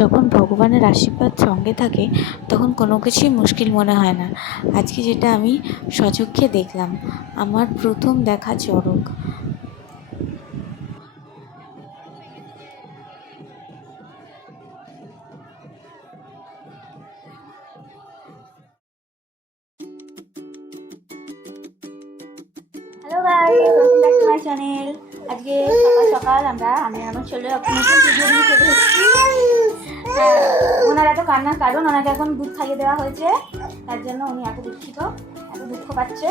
যখন ভগবানের আশীর্বাদ সঙ্গে থাকে তখন কোনো কিছুই মুশকিল মনে হয় না। আজকে যেটা আমি স্বচক্ষে দেখলাম, আমার প্রথম দেখা Charak. Hello guys, welcome back to my channel. আজকে সকাল সকাল আমি আমার ছেলে একটা নতুন ভিডিও নিয়ে চলে এসেছি। ওনার এত কান্নার কারণ, ওনাকে এখন দুধ খাইয়ে দেওয়া হয়েছে, তার জন্য উনি এত দুঃখিত, এত দুঃখ পাচ্ছে।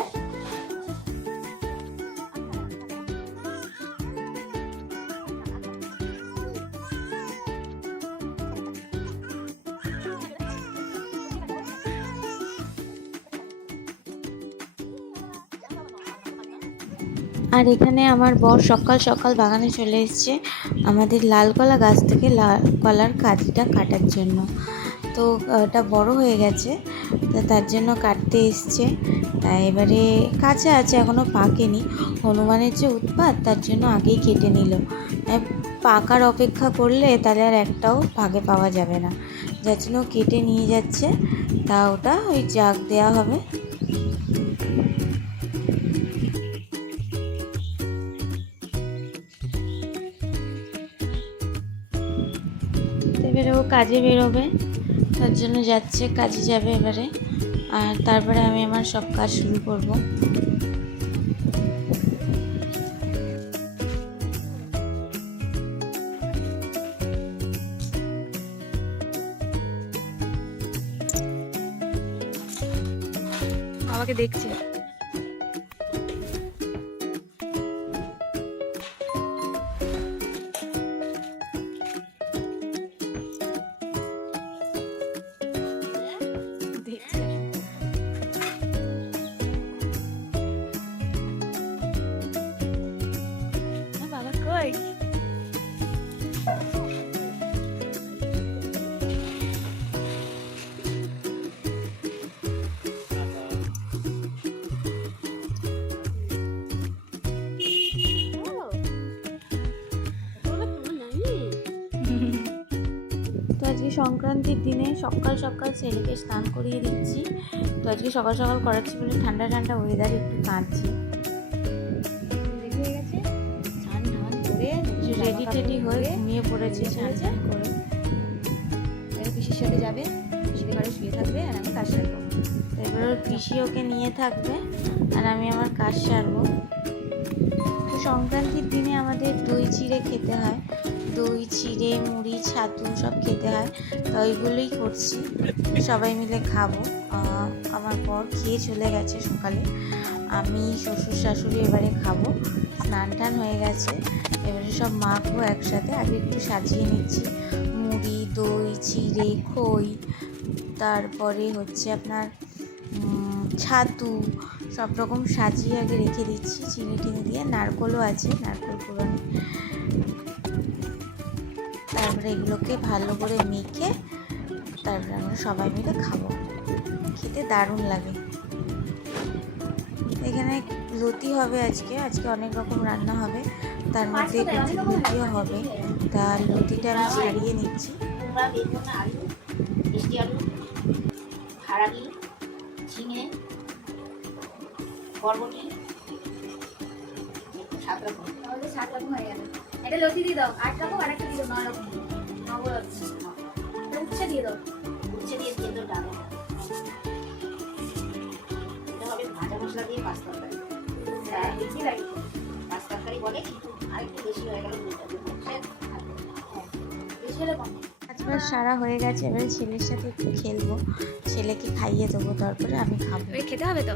আর এখানে আমার বর সকাল সকাল বাগানে চলে এসেছে আমাদের লাল কলা গাছ থেকে কলার কাঠিটা কাটার জন্য। তো ওটা বড় হয়ে গেছে, তো তার জন্য কাটতে এসছে। তাই এবারে কাঁচা আছে, এখনও পাকেনি। হনুমানের যে উৎপাত, তার জন্য আগেই কেটে নিল। পাকার অপেক্ষা করলে তাহলে আর একটাও ভাগে পাওয়া যাবে না, যার জন্য কেটে নিয়ে যাচ্ছে। তা ওটা ওই জাগ দেওয়া হবে। এবারে ও কাজে বেরোবে, তার জন্য যাচ্ছে, কাজে যাবে এবারে। আর তারপরে আমি আমার সব কাজ শুরু করব। বাবাকে দেখছে। বাবা কই? তো আজকে সংক্রান্তির দিনে সকাল সকাল ছেলেকে স্নান করিয়ে দিচ্ছি। তো আজকে সকাল সকাল করাচ্ছি বলে ঠান্ডা ঠান্ডা ওয়েদার, একটু কাঁদছি। রেডি টেডি হয়ে ঘুমিয়ে পড়েছে, স্নান টান করে। পিসির সাথে যাবে, পিসির ঘরে শুয়ে থাকবে, আর আমি কাজ সারবো। এবার ওর পিসি ওকে নিয়ে থাকবে আর আমি আমার কাজ সারবো। তো সংক্রান্তির দিনে আমাদের দই চিড়ে খেতে হয়, দই চিড়ে মুড়ি ছাতু সব খেতে হয়। তো ওইগুলোই করছি, সবাই মিলে খাবো। আমার বর খেয়ে চলে গেছে সকালে, আমি শ্বশুর শাশুড়ি এবারে খাবো। স্নান টান হয়ে গেছে, এবারে সব মাখবো একসাথে। আগে একটু সাজিয়ে নিচ্ছি, মুড়ি দই চিড়ে খই, তারপরে হচ্ছে আপনার ছাতু, সব রকম সাজিয়ে আগে রেখে দিচ্ছি চিনি টিনি দিয়ে। নারকোলও আছে, নারকোল কুড়ানো। তারপরে এগুলোকে ভালো করে মেখে তারপরে আমরা সবাই মিলে খাবো। খেতে দারুণ লাগে। এখানে লতি হবে আজকে অনেক রকম রান্না হবে, তার মধ্যে লতিও হবে। তা লতিটা আমি ছাড়িয়ে নিচ্ছি। আলু, মিষ্টি আলু, হারালি, ঝিঙে, বরবটি, 7 রকম। তাহলে 7 রকম হয়ে গেল। এটা লতি দিয়ে দাও, 8 রকম, আর একটা দিয়ে দাও 9 রকম। উচ্ছে দিয়ে দাও, উচ্ছে দিয়ে দাও ডাল। এটা হবে ভাজা মশলা দিয়ে পাস্তা তরকারি। হ্যাঁ, বেশি লাগে পাস্তা তরকারি বলে, কিন্তু আরেকটু বেশি হয়ে গেল। বেশি হলে কম। আজকাল সারা হয়ে গেছে, এবারে ছেলের সাথে একটু খেলবো, ছেলেকে খাইয়ে দেবো, তারপরে আমি খাবো। খেতে হবে তো,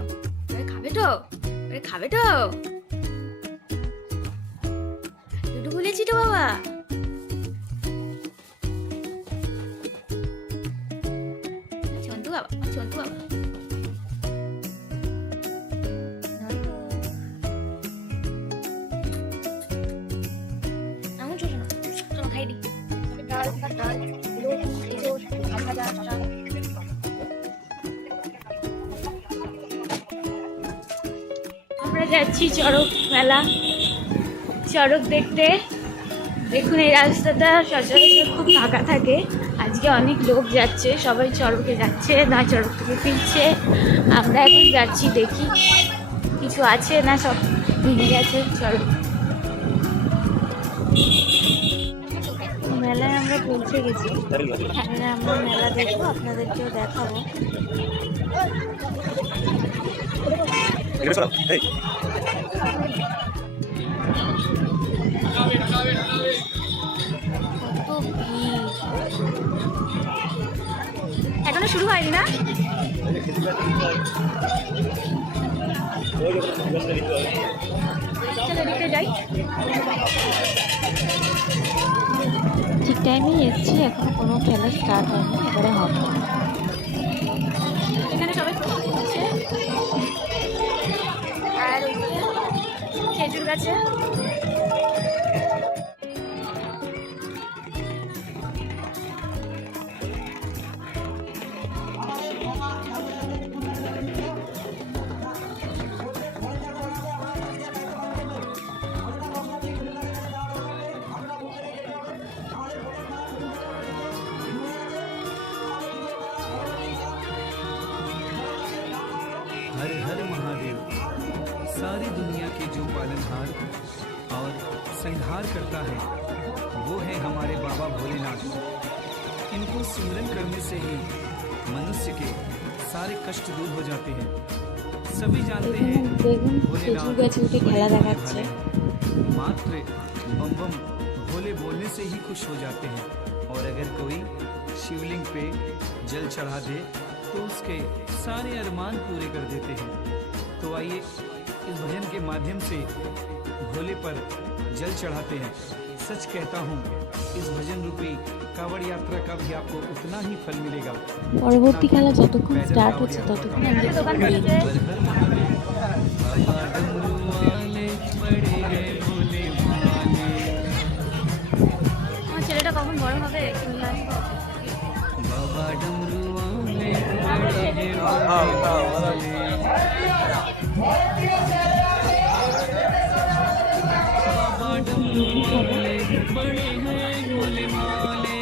খাবে তো, খাবে তো। দুটো বলেছি তো বাবা। চন্তু বাবা, চন্তু বাবা। আমি ছোট না, চলো খাই দি। আমরা যাচ্ছি চড়ক মেলা, চড়ক দেখতে। দেখুন এই রাস্তাটা সচরাচর খুব ফাঁকা থাকে, আজকে অনেক লোক যাচ্ছে, সবাই চড়কে যাচ্ছে, না চড়ক থেকে ফিরছে। আমরা এখন যাচ্ছি, দেখি কিছু আছে না সব ভেঙে গেছে চড়ক। মেলায় আমরা পৌঁছে গেছি, এখানে আমরা মেলা দেখবো, আপনাদেরকেও দেখাবো। কত ভিড়, এখনো শুরু হয়নি না? চলো দেখতে যাই। ঠিক টাইমেই এসেছি, এখন কোনো খেলা স্টার্ট হয়নি, এবারে হবে। এখানে সবাই প্রস্তুতি নিচ্ছে, আর ওইদিকে খেজুর গাছে हर हर महादेव। सारी दुनिया के जो पालनहार और संहार करता है वो है हमारे बाबा भोलेनाथ। इनको सिमरन करने से ही मनुष्य के सारे कष्ट दूर हो जाते हैं। सभी जानते हैं দেখুন খেজুর গাছে উঠে খেলা দেখাচ্ছে। मात्र बम बम भोले बोलने से ही खुश हो जाते हैं। और अगर कोई शिवलिंग पे जल चढ़ा दे तो उसके सारे अरमान पूरे कर देते हैं। तो आइए इस भजन के माध्यम से भोले पर जल चढ़ाते हैं। सच कहता हूँ इस भजन रूपी कावड़ यात्रा का भी आपको उतना ही फल मिलेगा। পরবর্তী খেলা যতক্ষণ স্টার্ট হচ্ছে ততক্ষণ আমরা দোকান ঘুরি। খুলেছে। बाबा डमरू वाले बड़े हैं भोले भाले। আমার ছেলেটা কখন বড় হবে একটু নিয়ে আসবো। बाबा डमरू वाले बड़े हैं भोले भाले। बाबा डमरू वाले बड़े हैं भोले भाले।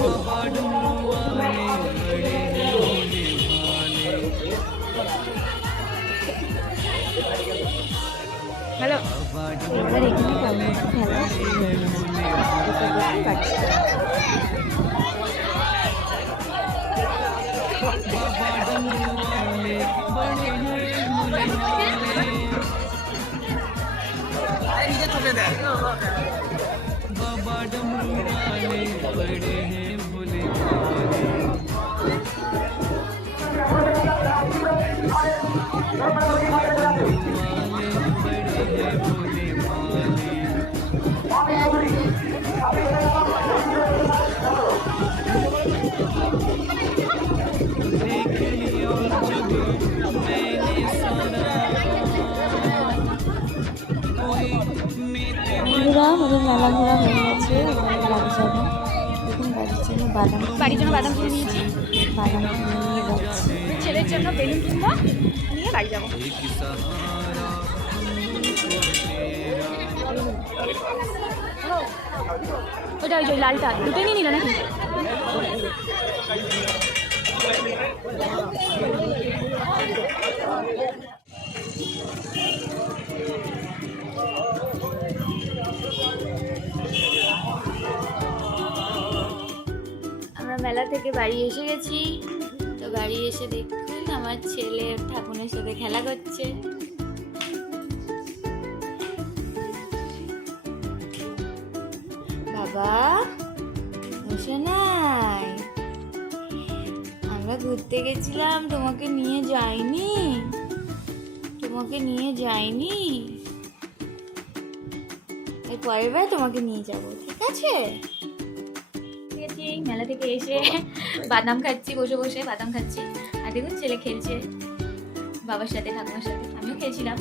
बाबा डमरू वाले बड़े हैं भोले भाले। হ্যালো, बाबा এবার এখানে কেমন খেলা শুরু হয়ে গেছে, এটা দেখতে পাচ্ছি। बाबा डमरू वाले बड़े हैं भोले भाले। बाबा डमरू वाले बड़े हैं भोले भाले। बाबा डमरू वाले बड़े हैं भोले भाले। देख लिया जग मैंने सारा, कोई मेरे বন্ধুরা আমাদের মেলা ঘোরা হয়ে গেছে, এবারে বাড়ি যাবো। দেখুন বাড়ির জন্য বাদাম কিনে নিয়েছি, বাদাম কিনে নিয়ে যাচ্ছি। ছেলের জন্য বেলুন কিনবো, নিয়ে বাড়ি যাবো। एक सहारा ওটা ওই যে লালটা দুটোই নিয়ে নিল নাকি? আমরা মেলা থেকে বাড়ি এসে গেছি, তো বাড়ি এসে দেখুন আমার ছেলে ঠাকুরের সাথে খেলা করছে। বাবা বসে নাই, আমরা ঘুরতে গেছিলাম, তোমাকে নিয়ে যাইনি, এই পরের বার তোমাকে নিয়ে যাবো, ঠিক আছে? মেলা থেকে এসে বাদাম খাচ্ছি, বসে বসে বাদাম খাচ্ছি, আর দেখুন ছেলে খেলছে বাবার সাথে, ঠাকুমার সাথে, আমিও খেলছিলাম।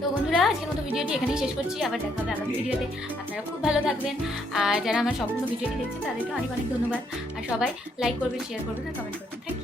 তো বন্ধুরা আজকের মতো ভিডিওটি এখানেই শেষ করছি, আবার দেখা হবে আগামী ভিডিওতে। আপনারা খুব ভালো থাকবেন, আর যারা আমার সম্পূর্ণ ভিডিওটি দেখছেন তাদেরকে অনেক অনেক ধন্যবাদ। আর সবাই লাইক করবেন, শেয়ার করবেন আর কমেন্ট করবেন। Thank you.